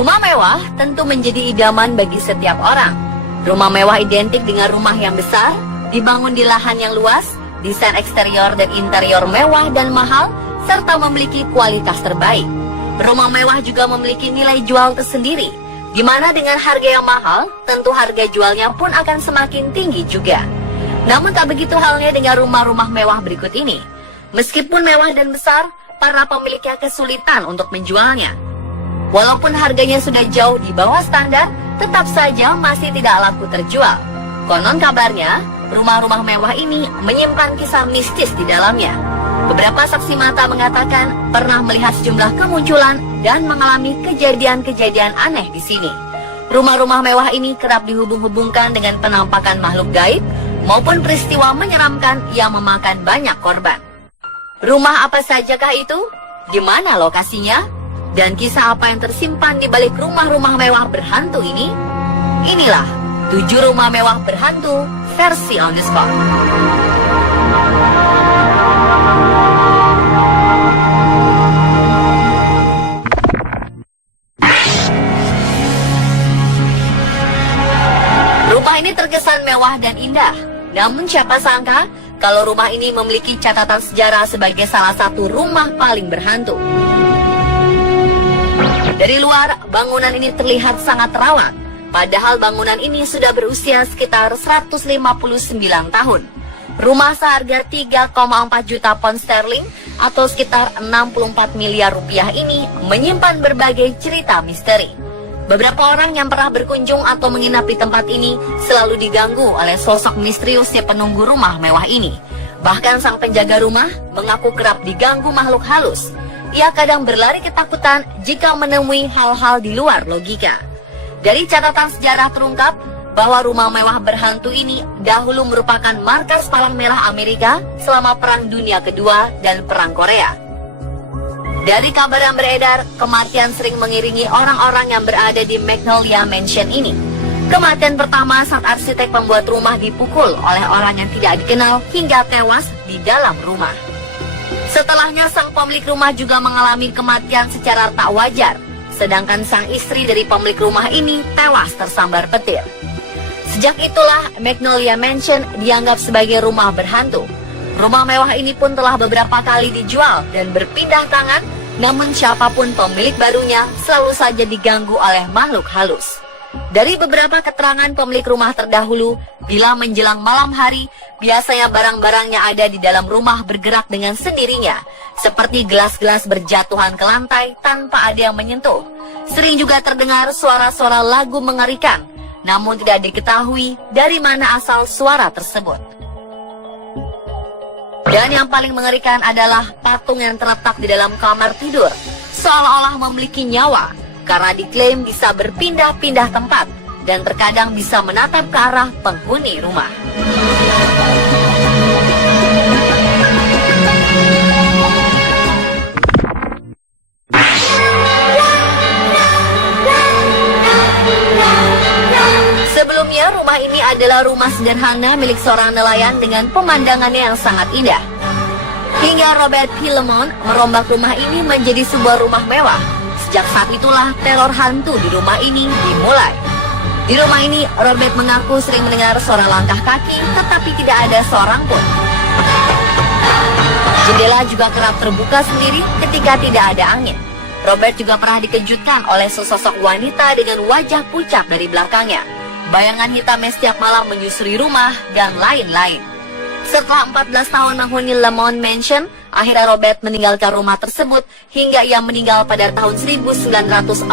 Rumah mewah tentu menjadi idaman bagi setiap orang. Rumah mewah identik dengan rumah yang besar, dibangun di lahan yang luas, desain eksterior dan interior mewah dan mahal, serta memiliki kualitas terbaik. Rumah mewah juga memiliki nilai jual tersendiri, di mana dengan harga yang mahal, tentu harga jualnya pun akan semakin tinggi juga. Namun tak begitu halnya dengan rumah-rumah mewah berikut ini. Meskipun mewah dan besar, para pemiliknya kesulitan untuk menjualnya. Walaupun harganya sudah jauh di bawah standar, tetap saja masih tidak laku terjual. Konon kabarnya, rumah-rumah mewah ini menyimpan kisah mistis di dalamnya. Beberapa saksi mata mengatakan pernah melihat sejumlah kemunculan dan mengalami kejadian-kejadian aneh di sini. Rumah-rumah mewah ini kerap dihubung-hubungkan dengan penampakan makhluk gaib maupun peristiwa menyeramkan yang memakan banyak korban. Rumah apa sajakah itu? Di mana lokasinya? Dan kisah apa yang tersimpan di balik rumah-rumah mewah berhantu ini? Inilah 7 rumah mewah berhantu versi On The Spot. Rumah ini terkesan mewah dan indah. Namun siapa sangka kalau rumah ini memiliki catatan sejarah sebagai salah satu rumah paling berhantu. Dari luar, bangunan ini terlihat sangat rawan. Padahal bangunan ini sudah berusia sekitar 159 tahun. Rumah seharga 3,4 juta pound sterling atau sekitar 64 miliar rupiah ini menyimpan berbagai cerita misteri. Beberapa orang yang pernah berkunjung atau menginap di tempat ini selalu diganggu oleh sosok misterius si penunggu rumah mewah ini. Bahkan sang penjaga rumah mengaku kerap diganggu makhluk halus. Ia kadang berlari ketakutan jika menemui hal-hal di luar logika. Dari catatan sejarah terungkap bahwa rumah mewah berhantu ini dahulu merupakan markas Palang Merah Amerika selama Perang Dunia Kedua dan Perang Korea. Dari kabar yang beredar, kematian sering mengiringi orang-orang yang berada di Magnolia Mansion ini. Kematian pertama saat arsitek pembuat rumah dipukul oleh orang yang tidak dikenal hingga tewas di dalam rumah. Setelahnya sang pemilik rumah juga mengalami kematian secara tak wajar, sedangkan sang istri dari pemilik rumah ini tewas tersambar petir. Sejak itulah Magnolia Mansion dianggap sebagai rumah berhantu. Rumah mewah ini pun telah beberapa kali dijual dan berpindah tangan, namun siapapun pemilik barunya selalu saja diganggu oleh makhluk halus. Dari beberapa keterangan pemilik rumah terdahulu, bila menjelang malam hari, biasanya barang-barangnya ada di dalam rumah bergerak dengan sendirinya, seperti gelas-gelas berjatuhan ke lantai tanpa ada yang menyentuh. Sering juga terdengar suara-suara lagu mengerikan, namun tidak diketahui dari mana asal suara tersebut. Dan yang paling mengerikan adalah patung yang terletak di dalam kamar tidur, seolah-olah memiliki nyawa, karena diklaim bisa berpindah-pindah tempat dan terkadang bisa menatap ke arah penghuni rumah. Sebelumnya, rumah ini adalah rumah sederhana milik seorang nelayan dengan pemandangannya yang sangat indah. Hingga Robert P. Lemon merombak rumah ini menjadi sebuah rumah mewah. Sejak saat itulah teror hantu di rumah ini dimulai. Di rumah ini, Robert mengaku sering mendengar suara langkah kaki, tetapi tidak ada seorang pun. Jendela juga kerap terbuka sendiri ketika tidak ada angin. Robert juga pernah dikejutkan oleh sesosok wanita dengan wajah pucat dari belakangnya. Bayangan hitamnya setiap malam menyusuri rumah, dan lain-lain. Setelah 14 tahun menghuni Lemon Mansion, akhirnya Robert meninggalkan rumah tersebut hingga ia meninggal pada tahun 1948.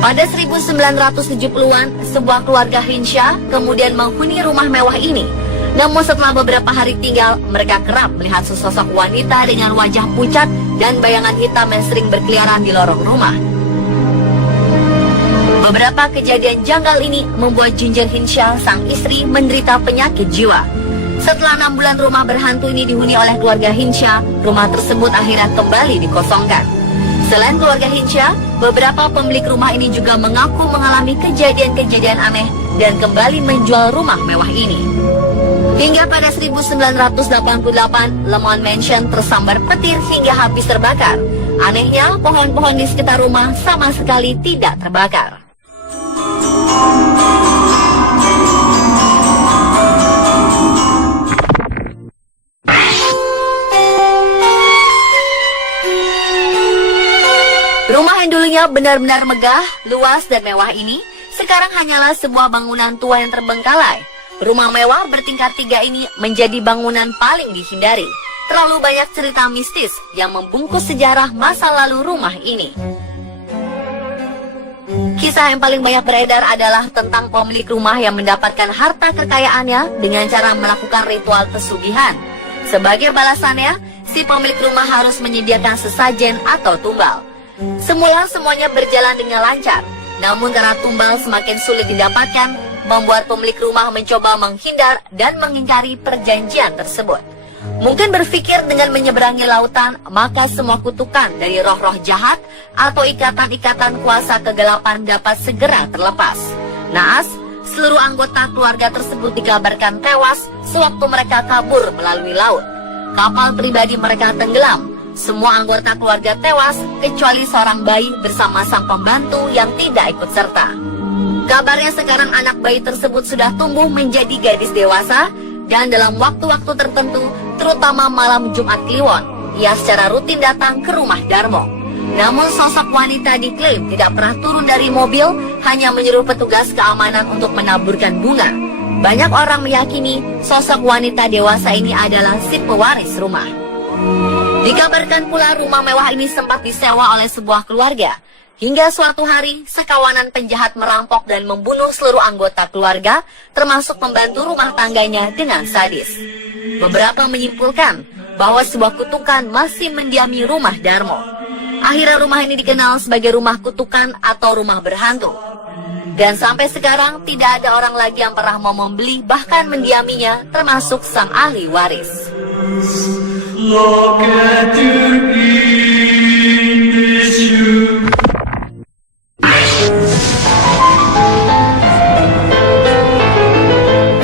Pada 1970-an, sebuah keluarga Hinshaw kemudian menghuni rumah mewah ini. Namun setelah beberapa hari tinggal, mereka kerap melihat sesosok wanita dengan wajah pucat dan bayangan hitam yang sering berkeliaran di lorong rumah. Beberapa kejadian janggal ini membuat Ginger Hinshaw, sang istri, menderita penyakit jiwa. Setelah 6 bulan rumah berhantu ini dihuni oleh keluarga Hinshaw, rumah tersebut akhirnya kembali dikosongkan. Selain keluarga Hinshaw, beberapa pemilik rumah ini juga mengaku mengalami kejadian-kejadian aneh dan kembali menjual rumah mewah ini. Hingga pada 1988, Lemon Mansion tersambar petir hingga habis terbakar. Anehnya, pohon-pohon di sekitar rumah sama sekali tidak terbakar. Rumah yang dulunya benar-benar megah, luas, dan mewah ini sekarang hanyalah sebuah bangunan tua yang terbengkalai. Rumah mewah bertingkat 3 ini menjadi bangunan paling dihindari. Terlalu banyak cerita mistis yang membungkus sejarah masa lalu rumah ini. Kisah yang paling banyak beredar adalah tentang pemilik rumah yang mendapatkan harta kekayaannya dengan cara melakukan ritual pesugihan. Sebagai balasannya, si pemilik rumah harus menyediakan sesajen atau tumbal. Semula semuanya berjalan dengan lancar, namun karena tumbal semakin sulit didapatkan, membuat pemilik rumah mencoba menghindar dan mengingkari perjanjian tersebut. Mungkin berpikir dengan menyeberangi lautan, maka semua kutukan dari roh-roh jahat atau ikatan-ikatan kuasa kegelapan dapat segera terlepas. Naas, seluruh anggota keluarga tersebut dikabarkan tewas sewaktu mereka kabur melalui laut. Kapal pribadi mereka tenggelam. Semua anggota keluarga tewas, kecuali seorang bayi bersama sang pembantu yang tidak ikut serta. Kabarnya sekarang anak bayi tersebut sudah tumbuh menjadi gadis dewasa, dan dalam waktu-waktu tertentu, terutama malam Jumat Kliwon, ia secara rutin datang ke rumah Darmo. Namun sosok wanita diklaim tidak pernah turun dari mobil, hanya menyuruh petugas keamanan untuk menaburkan bunga. Banyak orang meyakini sosok wanita dewasa ini adalah si pewaris rumah. Dikabarkan pula rumah mewah ini sempat disewa oleh sebuah keluarga. Hingga suatu hari, sekawanan penjahat merampok dan membunuh seluruh anggota keluarga, termasuk pembantu rumah tangganya dengan sadis. Beberapa menyimpulkan bahwa sebuah kutukan masih mendiami rumah Darmo. Akhirnya rumah ini dikenal sebagai rumah kutukan atau rumah berhantu. Dan sampai sekarang tidak ada orang lagi yang pernah mau membeli bahkan mendiaminya, termasuk sang ahli waris.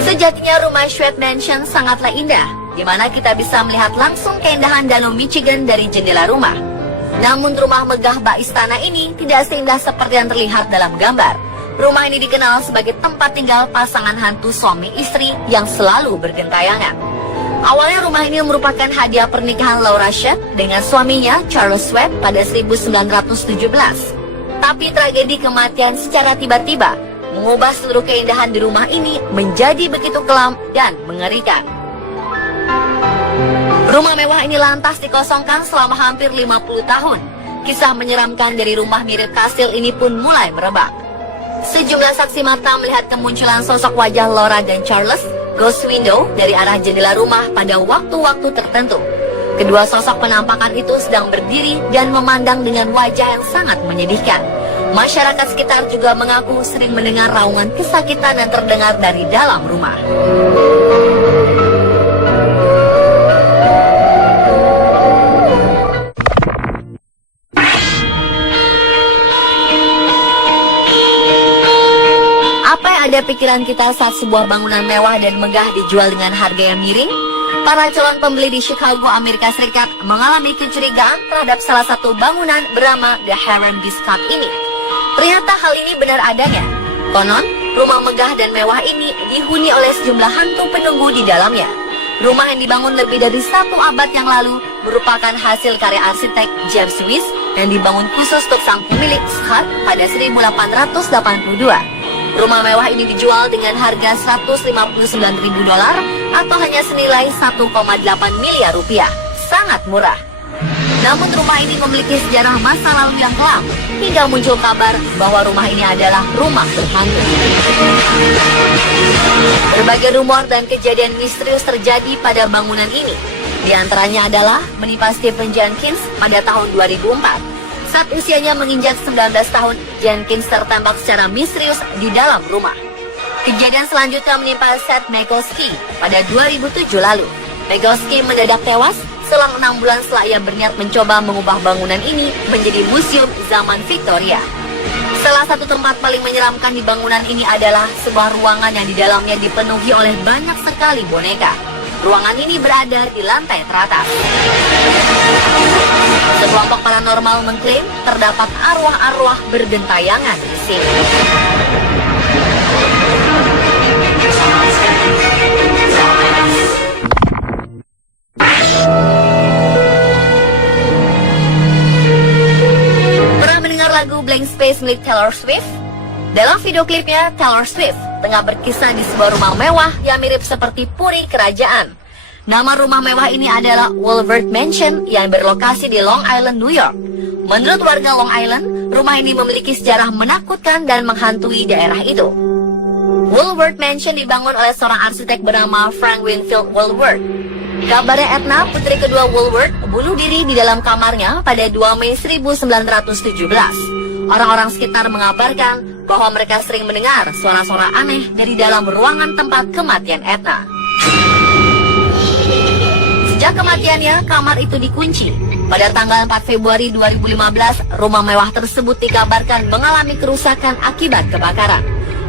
Sejatinya rumah Shwed Mansion sangatlah indah, di mana kita bisa melihat langsung keindahan Danau Michigan dari jendela rumah. Namun rumah megah bak istana ini tidak seindah seperti yang terlihat dalam gambar. Rumah ini dikenal sebagai tempat tinggal pasangan hantu suami istri yang selalu bergentayangan. Awalnya rumah ini merupakan hadiah pernikahan Laura Shwed dengan suaminya Charles Shwed pada 1917. Tapi tragedi kematian secara tiba-tiba mengubah seluruh keindahan di rumah ini menjadi begitu kelam dan mengerikan. Rumah mewah ini lantas dikosongkan selama hampir 50 tahun. Kisah menyeramkan dari rumah mirip kastil ini pun mulai merebak. Sejumlah saksi mata melihat kemunculan sosok wajah Laura dan Charles ghost window dari arah jendela rumah pada waktu-waktu tertentu. Kedua sosok penampakan itu sedang berdiri dan memandang dengan wajah yang sangat menyedihkan. Masyarakat sekitar juga mengaku sering mendengar raungan kesakitan yang terdengar dari dalam rumah. Apa yang ada pikiran kita saat sebuah bangunan mewah dan megah dijual dengan harga yang miring? Para calon pembeli di Chicago, Amerika Serikat mengalami kecurigaan terhadap salah satu bangunan bernama The Harem Biscuit ini. Ternyata hal ini benar adanya. Konon, rumah megah dan mewah ini dihuni oleh sejumlah hantu penunggu di dalamnya. Rumah yang dibangun lebih dari 1 abad yang lalu merupakan hasil karya arsitek James Wyss dan dibangun khusus untuk sang pemilik Scott pada 1882. Rumah mewah ini dijual dengan harga $159.000 atau hanya senilai 1,8 miliar rupiah. Sangat murah. Namun rumah ini memiliki sejarah masa lalu yang kelam, hingga muncul kabar bahwa rumah ini adalah rumah berhantu. Berbagai rumor dan kejadian misterius terjadi pada bangunan ini. Di antaranya adalah menimpa Stephen Jenkins pada tahun 2004. Saat usianya menginjak 19 tahun, Jenkins tertembak secara misterius di dalam rumah. Kejadian selanjutnya menimpa Seth Mickoski pada 2007 lalu. Mickoski mendadak tewas selang 6 bulan setelah ia berniat mencoba mengubah bangunan ini menjadi museum zaman Victoria. Salah satu tempat paling menyeramkan di bangunan ini adalah sebuah ruangan yang di dalamnya dipenuhi oleh banyak sekali boneka. Ruangan ini berada di lantai teratas. Sekelompok paranormal mengklaim terdapat arwah-arwah bergentayangan di sini. Pernah mendengar lagu Blank Space milik Taylor Swift? Dalam video klipnya, Taylor Swift tengah berkisah di sebuah rumah mewah yang mirip seperti puri kerajaan. Nama rumah mewah ini adalah Woolworth Mansion yang berlokasi di Long Island, New York. Menurut warga Long Island, rumah ini memiliki sejarah menakutkan dan menghantui daerah itu. Woolworth Mansion dibangun oleh seorang arsitek bernama Frank Winfield Woolworth. Kabarnya Edna, putri kedua Woolworth, bunuh diri di dalam kamarnya pada 2 Mei 1917. Orang-orang sekitar mengabarkan bahwa mereka sering mendengar suara-suara aneh dari dalam ruangan tempat kematian Edna. Sejak kematiannya, kamar itu dikunci. Pada tanggal 4 Februari 2015, rumah mewah tersebut dikabarkan mengalami kerusakan akibat kebakaran.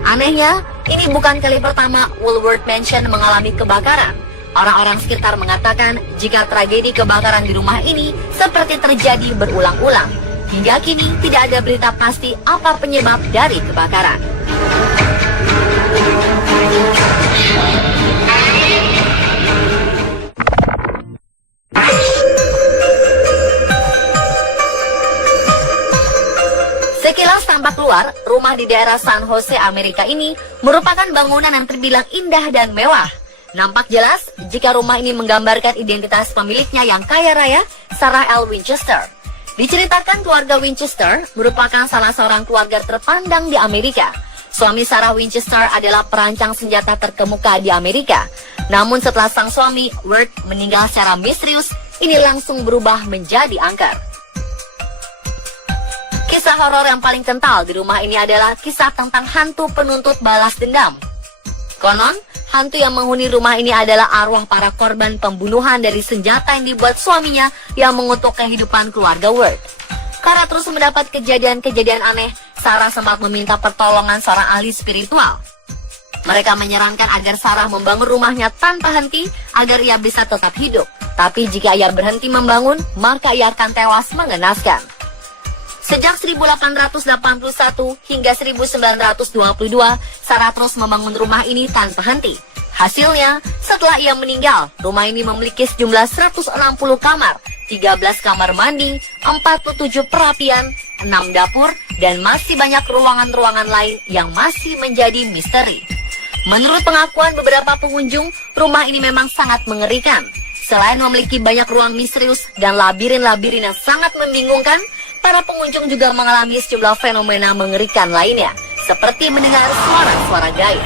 Anehnya, ini bukan kali pertama Woolworth Mansion mengalami kebakaran. Orang-orang sekitar mengatakan jika tragedi kebakaran di rumah ini seperti terjadi berulang-ulang. Hingga kini tidak ada berita pasti apa penyebab dari kebakaran. Sekilas tampak luar, rumah di daerah San Jose, Amerika ini merupakan bangunan yang terbilang indah dan mewah. Nampak jelas jika rumah ini menggambarkan identitas pemiliknya yang kaya raya, Sarah L. Winchester. Diceritakan keluarga Winchester merupakan salah seorang keluarga terpandang di Amerika. Suami Sarah Winchester adalah perancang senjata terkemuka di Amerika. Namun setelah sang suami, Worth, meninggal secara misterius, ini langsung berubah menjadi angker. Kisah horor yang paling kental di rumah ini adalah kisah tentang hantu penuntut balas dendam. Konon, hantu yang menghuni rumah ini adalah arwah para korban pembunuhan dari senjata yang dibuat suaminya yang mengutuk kehidupan keluarga Worth. Karena terus mendapat kejadian-kejadian aneh, Sarah sempat meminta pertolongan seorang ahli spiritual. Mereka menyarankan agar Sarah membangun rumahnya tanpa henti agar ia bisa tetap hidup. Tapi jika ia berhenti membangun, maka ia akan tewas mengenaskan. Sejak 1881 hingga 1922, Sarah terus membangun rumah ini tanpa henti. Hasilnya, setelah ia meninggal, rumah ini memiliki sejumlah 160 kamar, 13 kamar mandi, 47 perapian, 6 dapur, dan masih banyak ruangan-ruangan lain yang masih menjadi misteri. Menurut pengakuan beberapa pengunjung, rumah ini memang sangat mengerikan. Selain memiliki banyak ruang misterius dan labirin-labirin yang sangat membingungkan, para pengunjung juga mengalami sejumlah fenomena mengerikan lainnya, seperti mendengar suara-suara gaib.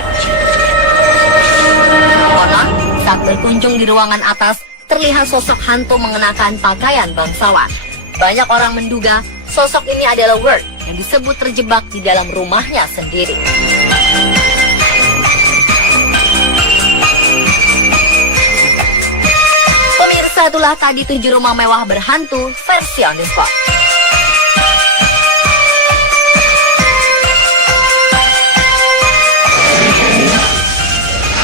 Konon, saat berkunjung di ruangan atas, terlihat sosok hantu mengenakan pakaian bangsawan. Banyak orang menduga sosok ini adalah Worth yang disebut terjebak di dalam rumahnya sendiri. Pemirsa, itulah tadi 7 rumah mewah berhantu versi On The Spot.